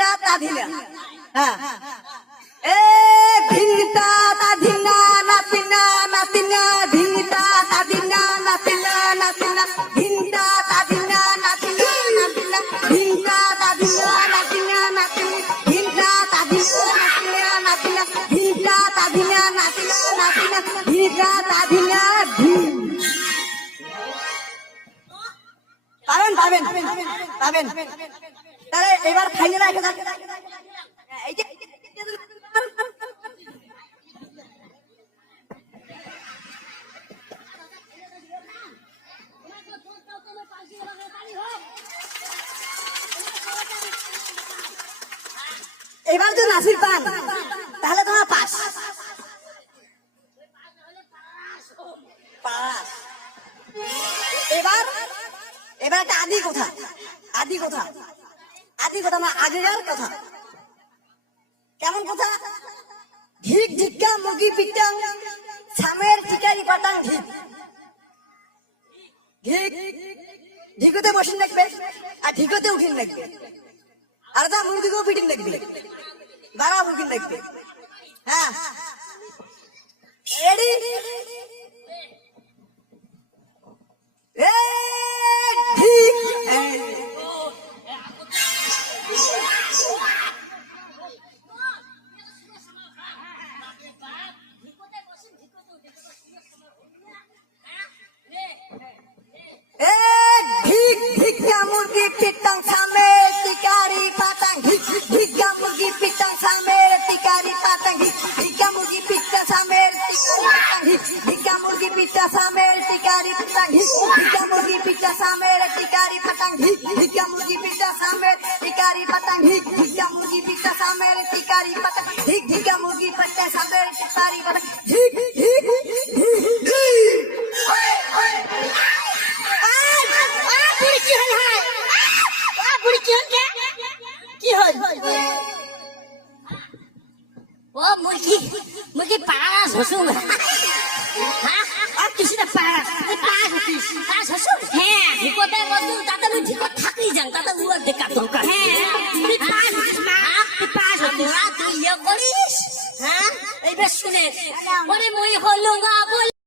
ভিনটা তাধিনা হ্যাঁ এ ভিনটা তাধিনা নাতিনা নাতিনা ভিনটা তাধিনা নাতিনা নাতিনা ভিনটা তাধিনা নাতিনা নাতিনা ভিনটা তাধিনা নাতিনা নাতিনা ভিনটা তাধিনা নাতিনা নাতিনা ভিনটা তাধিনা নাতিনা নাতিনা ভিনটা তাধিনা পাবেন পাবেন পাবেন তাহলে এবার ফাইনাল রেখে যান এই যে এবার যদি নাসির পান তাহলে তোমার পাস পাস এবার এবার একটা আদি কথা আদি কথা আদি কথা না আগেকার কথা কেমন কথা ঢিক ঢিকা মুগি পিটাং সামের টিকারি পাটাং ঢিক ঢিক ঢিকতে বসিন লাগবে আর ঢিকতে উঠিন লাগবে আর তা মুরগিকেও পিটিন লাগবে বাড়া মুরগিন লাগবে হ্যাঁ রেডি ঠিক মুরগি পিটাং সামে টিকারি পাতাং ঢিকা মুরগি পিটাং সামে টিকারি পাতাং ঢিকা মুরগি পিটা সামে ঢিকা মুরগি পিটা সামে টিকারি পাতাং ঢিকা মুরগি পিটা সামে টিকারি পাতাং ঢিকা মুরগি পিটা সামে টিকারি পাতাং ঢিকা মুরগি পিটা সামে টিকারি পাতাং ঢিকা মুরগি পিটা সামে টিকারি পাতাং ঢিক ঢিক ও মুরগি মুরগি পাস হসুন হ্যাঁ আর কিছু না পাস পাস হতিস পাস হসুন হ্যাঁ ঢিকতে বসু তাতে আমি ঢিকত থাকি যান তাতে উয়ার দেখা দরকার হ্যাঁ তুই পাস হতিস না তুই পাস হতিস তুই ইয়ে করিস হ্যাঁ এইবার শুনে ওরে মই হলো না বলে